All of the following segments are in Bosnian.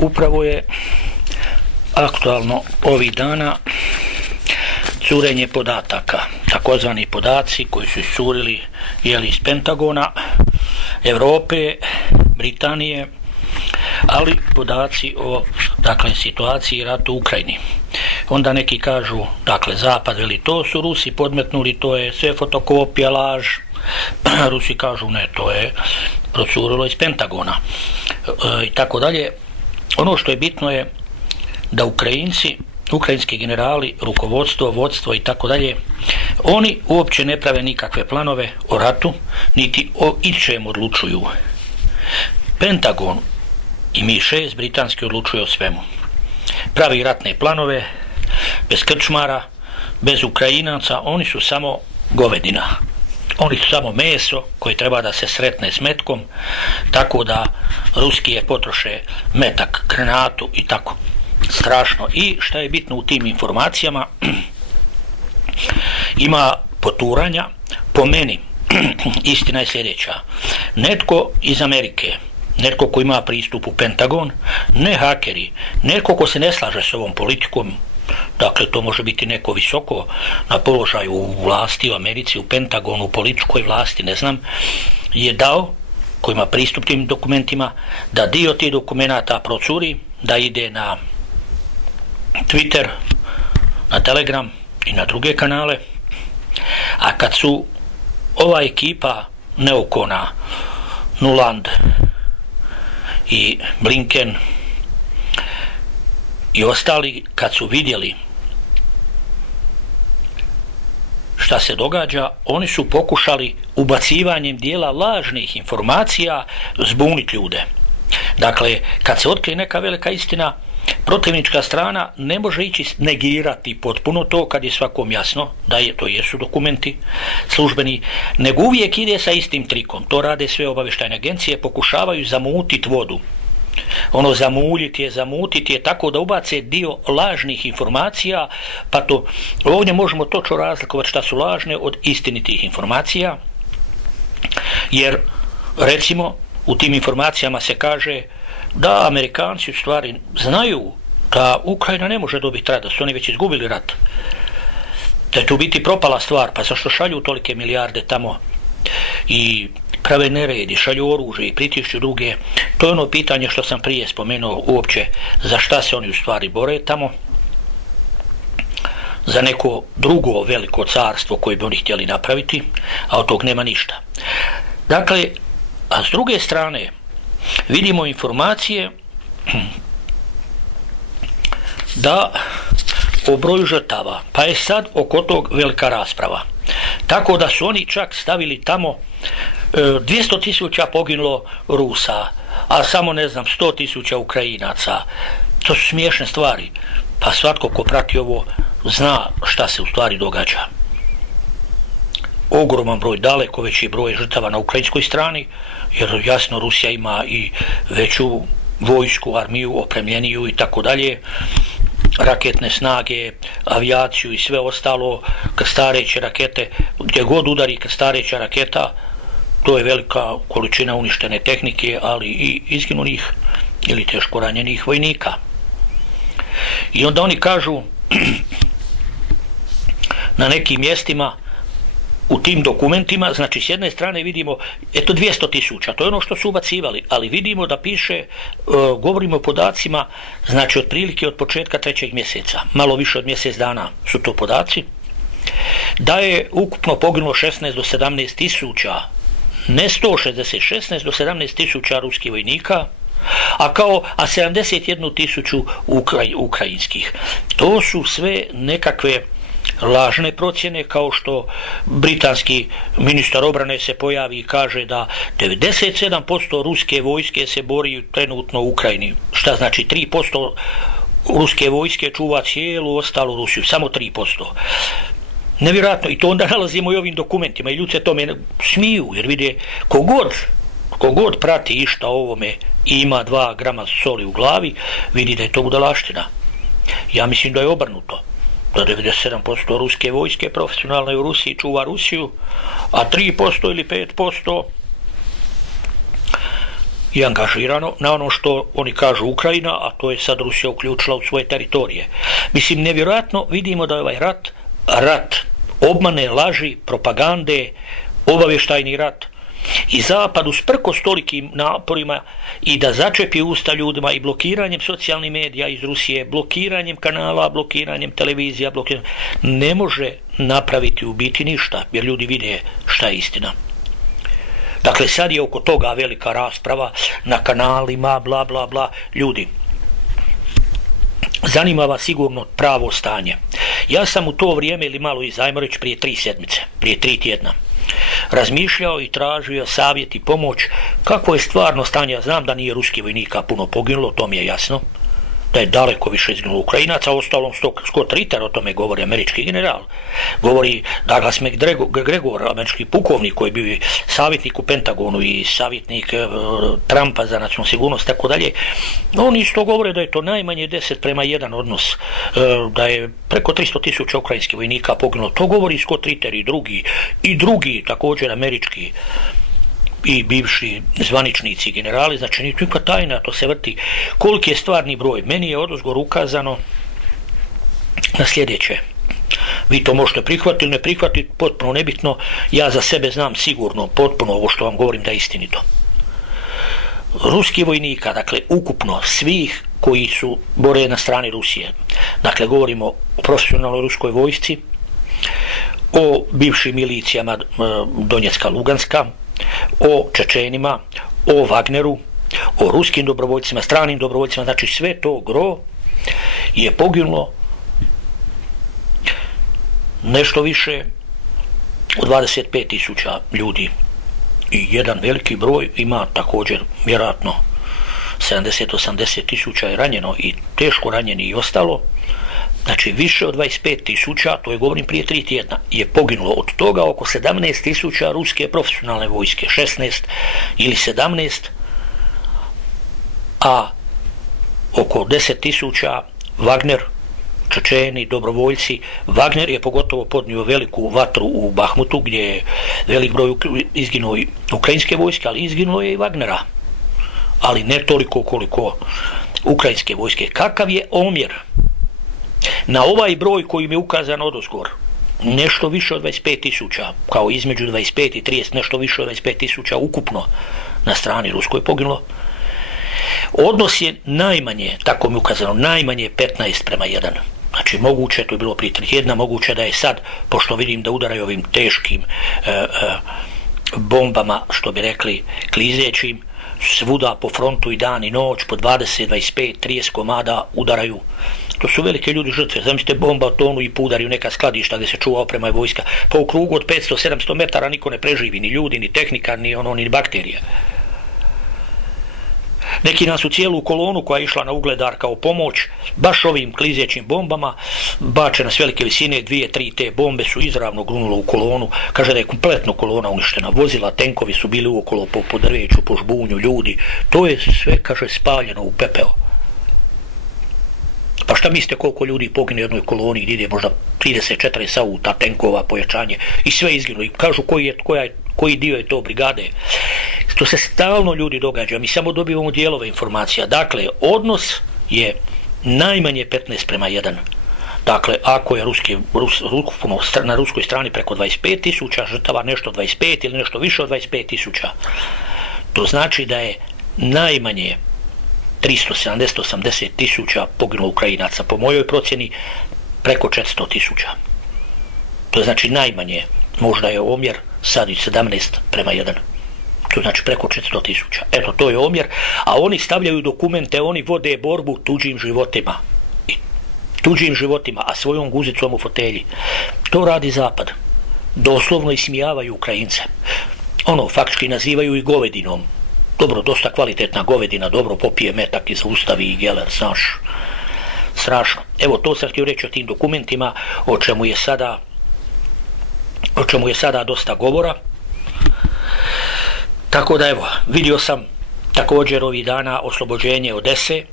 upravo je aktualno ovih dana curenje podataka, takozvani podaci koji su iscurili iz Pentagona, Europe, Britanije, ali podaci o situaciji i ratu u Ukrajini. Onda neki kažu, Zapad veli to su Rusi podmetnuli, to je sve fotokopija, laž. Rusi kažu ne, to je procurilo iz Pentagona i tako dalje. Ono što je bitno je da ukrajinski generali, rukovodstvo, vodstvo i tako dalje, oni uopće ne prave nikakve planove o ratu, niti o ičem odlučuju. Pentagon i MI6 britanski odlučuju o svemu. Pravi ratne planove, bez krčmara, bez Ukrajinaca, oni su samo govedina. Oni su samo meso koje treba da se sretne s metkom, tako da Ruskije potroše metak, granatu i tako. Strašno. I šta je bitno u tim informacijama, ima poturanja. Po meni istina je sljedeća: netko iz Amerike, netko ko ima pristup u Pentagon, ne hakeri, netko ko se ne slaže s ovom politikom, to može biti neko visoko na položaju u vlasti u Americi, u Pentagonu, u političkoj vlasti, ne znam, je dao, ko ima pristup tim dokumentima, da dio tih dokumenata procuri, da ide na Twitter, na Telegram i na druge kanale. A kad su ova ekipa neokona, Nuland i Blinken i ostali, kad su vidjeli šta se događa, oni su pokušali ubacivanjem dijela lažnih informacija zbuniti ljude. Dakle, kad se otkrije neka velika istina, protivnička strana ne može ići negirati potpuno to kad je svakom jasno da to jesu dokumenti službeni, nego uvijek ide sa istim trikom. To rade sve obavještajne agencije, pokušavaju zamutiti vodu. Zamutiti je tako da ubace dio lažnih informacija, pa to ovdje možemo točno razlikovati šta su lažne od istinitih informacija, jer recimo u tim informacijama se kaže da Amerikanci u stvari znaju da Ukrajina ne može dobiti rat, da su oni već izgubili rat, da je tu biti propala stvar, pa zašto šalju tolike milijarde tamo i prave neredi, šalju oružje i pritišću druge. To je ono pitanje što sam prije spomenuo, uopće za šta se oni u stvari bore tamo, za neko drugo veliko carstvo koje bi oni htjeli napraviti, a od tog nema ništa. Dakle, a s druge strane vidimo informacije da o broju žrtava, pa je sad oko tog velika rasprava. Tako da su oni čak stavili tamo 200.000 poginulo Rusa, a samo 100.000 Ukrajinaca. To su smiješne stvari. Pa svatko ko prati ovo zna šta se u stvari događa. Ogroman broj, daleko veći broj žrtava na ukrajinskoj strani, jer jasno Rusija ima i veću vojsku, armiju, opremljeniju i tako dalje, raketne snage, avijaciju i sve ostalo, krstareće rakete, gdje god udari krstareća raketa, to je velika količina uništene tehnike, ali i izginulih ili teško ranjenih vojnika. I onda oni kažu na nekim mjestima u tim dokumentima, znači s jedne strane vidimo 200.000, to je ono što su ubacivali, ali vidimo da piše, govorimo o podacima, znači otprilike od početka 3. mjeseca, malo više od mjesec dana su to podaci, da je ukupno poginulo 16 do 17.000, ne 160, 16 do 17.000 ruskih vojnika, a 71.000 ukrajinskih. To su sve nekakve lažne procjene, kao što britanski ministar obrane se pojavi i kaže da 97% ruske vojske se bori trenutno u Ukrajini. Šta znači 3% ruske vojske čuva cijelu ostalu Rusiju, samo 3%. Nevjerojatno, i to onda nalazimo i ovim dokumentima i ljudi se tome smiju, jer vide kogod prati išta o ovome i ima 2 grama soli u glavi, vidi da je to budalaština. Ja mislim da je obrnuto, da 97% ruske vojske profesionalne u Rusiji čuva Rusiju, a 3% ili 5% i angažirano na ono što oni kažu Ukrajina, a to je sad Rusija uključila u svoje teritorije. Mislim, nevjerojatno vidimo da je ovaj rat obmane, laži, propagande, obavještajni rat, i Zapad usprkos tolikim naporima i da začepi usta ljudima i blokiranjem socijalnih medija iz Rusije, blokiranjem kanala, blokiranjem televizija, ne može napraviti u biti ništa, jer ljudi vide šta je istina. Dakle, sad je oko toga velika rasprava na kanalima, bla, bla, bla. Ljudi, zanima vas sigurno pravo stanje. Ja sam u to vrijeme, ili malo iz, ajmo reći, prije 3 sedmice, prije 3 tjedna, razmišljao i tražio savjet i pomoć kako je stvarno stanje. Ja znam da nije ruskih vojnika puno poginulo, to mi je jasno, da je daleko više izginulo Ukrajinaca, ostalom Scott Ritter o tome govori, američki general, govori Douglas McGregor, američki pukovnik koji je bio savjetnik u Pentagonu i savjetnik Trumpa za nacionalnu sigurnost, tako dalje. Oni isto govore da je to najmanje 10:1 odnos, da je preko 300.000 ukrajinskih vojnika poginulo. To govori Scott Ritter i drugi također američki i bivši zvaničnici, generali, znači nije nikakva tajna, to se vrti. Koliki je stvarni broj? Meni je odozgor ukazano na sljedeće. Vi to možete prihvatiti ili ne prihvatiti, potpuno nebitno, ja za sebe znam sigurno, potpuno ovo što vam govorim da je istinito. Ruskih vojnika, dakle ukupno svih koji su bore na strani Rusije, dakle govorimo o profesionalnoj ruskoj vojsci, o bivšim milicijama Donjecka, Luganska, o Čečenima, o Wagneru, o ruskim dobrovoljcima, stranim dobrovoljcima, znači sve to gro je poginulo nešto više od 25.000 ljudi. I jedan veliki broj ima također vjerojatno 70-80.000 je ranjeno i teško ranjeni i ostalo. Znači više od 25.000, to je govorim prije 3 tjedna, je poginulo. Od toga oko 17.000 ruske profesionalne vojske, 16 ili 17, a oko 10.000 Wagner, Čečeni, dobrovoljci. Wagner je pogotovo podnio veliku vatru u Bahmutu, gdje je velik broj izginuo i ukrajinske vojske, ali izginulo je i Wagnera. Ali ne toliko koliko ukrajinske vojske. Kakav je omjer na ovaj broj koji mi je ukazan odozgor? Nešto više od 25.000, kao između 25 i 30, nešto više od 25.000 ukupno na strani ruskoj poginulo. Odnos je najmanje, tako mi je ukazano, najmanje 15:1. Znači moguće, to je bilo prije 3 tjedna, moguće da je sad, pošto vidim da udaraju ovim teškim bombama, što bi rekli, klizećim, svuda po frontu i dan i noć, po 20, 25, 30 komada udaraju. To su velike ljudi žrtve. Zamislite bomba o tonu i udari u neka skladišta gdje se čuva oprema i vojska. Pa u krugu od 500-700 metara niko ne preživi, ni ljudi, ni tehnika, ni bakterije. Neki nas u cijelu kolonu koja je išla na Ugledar kao pomoć, baš ovim klizećim bombama, bačena s velike visine, 2-3 te bombe su izravno grunule u kolonu. Kaže da je kompletno kolona uništena, vozila, tenkovi su bili uokolo po drveću, po žbunju, ljudi. To je sve, kaže, spaljeno u pepeo. Pa šta mislite koliko ljudi pogine u jednoj koloni gdje ide možda 30-40 auta, tenkova, pojačanje i sve izginu. I kažu koji dio je to brigade. To se stalno ljudi događa, mi samo dobivamo dijelove informacija. Dakle, odnos je najmanje 15:1. Dakle, ako je na ruskoj strani preko 25.000 žrtava, nešto 25 ili nešto više od 25.000, to znači da je najmanje 370-80.000 poginulo Ukrajinaca. Po mojoj procjeni preko 400.000. To znači najmanje, možda je omjer sad i 17:1. To znači preko 400.000. Eto, to je omjer, a oni stavljaju dokumente, oni vode borbu tuđim životima, a svojom guzicom u fotelji. To radi Zapad. Doslovno ismijavaju Ukrajince. Faktički nazivaju i govedinom. Dobro, dosta kvalitetna govedina, dobro popije metak i zaustavi i geler, znaš. Strašno. Evo, to sam htio reći o tim dokumentima, o čemu je sada dosta govora. Tako da evo, vidio sam također ovih dana oslobođenje Odese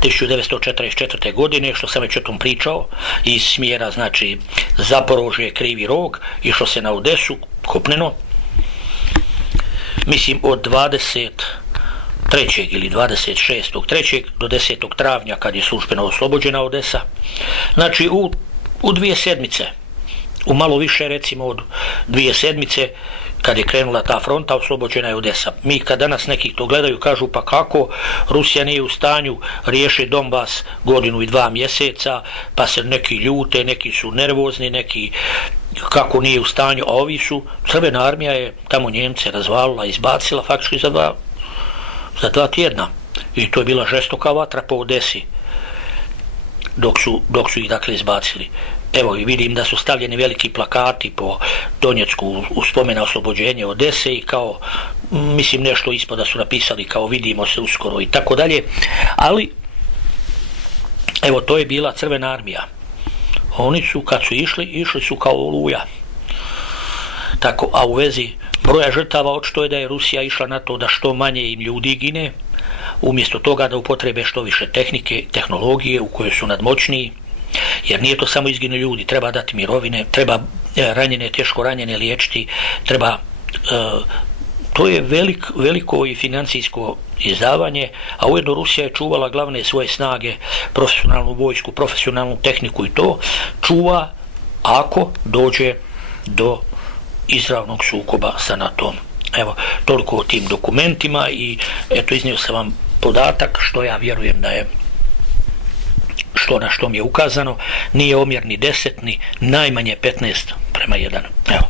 1944. godine, što sam već o tom pričao, iz smjera, znači, Zaporožje, Krivi Rog, išlo se na Odesu, kopneno. Mislim, od 3. ili 26.3. do 10. travnja kad je službeno oslobođena Odesa. Znači u 2 sedmice, u malo više recimo od 2 sedmice kad je krenula ta fronta, oslobođena je Odesa. Mi kad danas neki to gledaju kažu pa kako Rusija nije u stanju riješiti Donbas 1 i 2 mjeseca, pa se neki ljute, neki su nervozni, neki kako nije u stanju, a ovi su, Crvena armija je tamo Njemce razvalila, izbacila faktički za 2 tjedna. I to je bila žestoka vatra po Odesi dok su ih dakle izbacili. Evo i vidim da su stavljeni veliki plakati po Donjecku u spomena oslobođenja Odese i kao, mislim nešto ispod da su napisali kao vidimo se uskoro i tako dalje. Ali, evo to je bila Crvena armija. Oni su kad su išli su kao oluja. Tako, a u vezi broja žrtava očito je da je Rusija išla na to da što manje im ljudi gine, umjesto toga da upotrebe što više tehnike, tehnologije u kojoj su nadmoćniji, jer nije to samo izginu ljudi, treba dati mirovine, treba ranjene, teško ranjene liječiti, treba, to je veliko i financijsko izdavanje, a ujedno Rusija je čuvala glavne svoje snage, profesionalnu vojsku, profesionalnu tehniku i to čuva ako dođe do izravnog sukoba sa NATO-om. Evo, toliko o tim dokumentima i eto iznio sam vam podatak što ja vjerujem da je na što mi je ukazano, nije omjer ni 10 ni najmanje 15:1. Evo.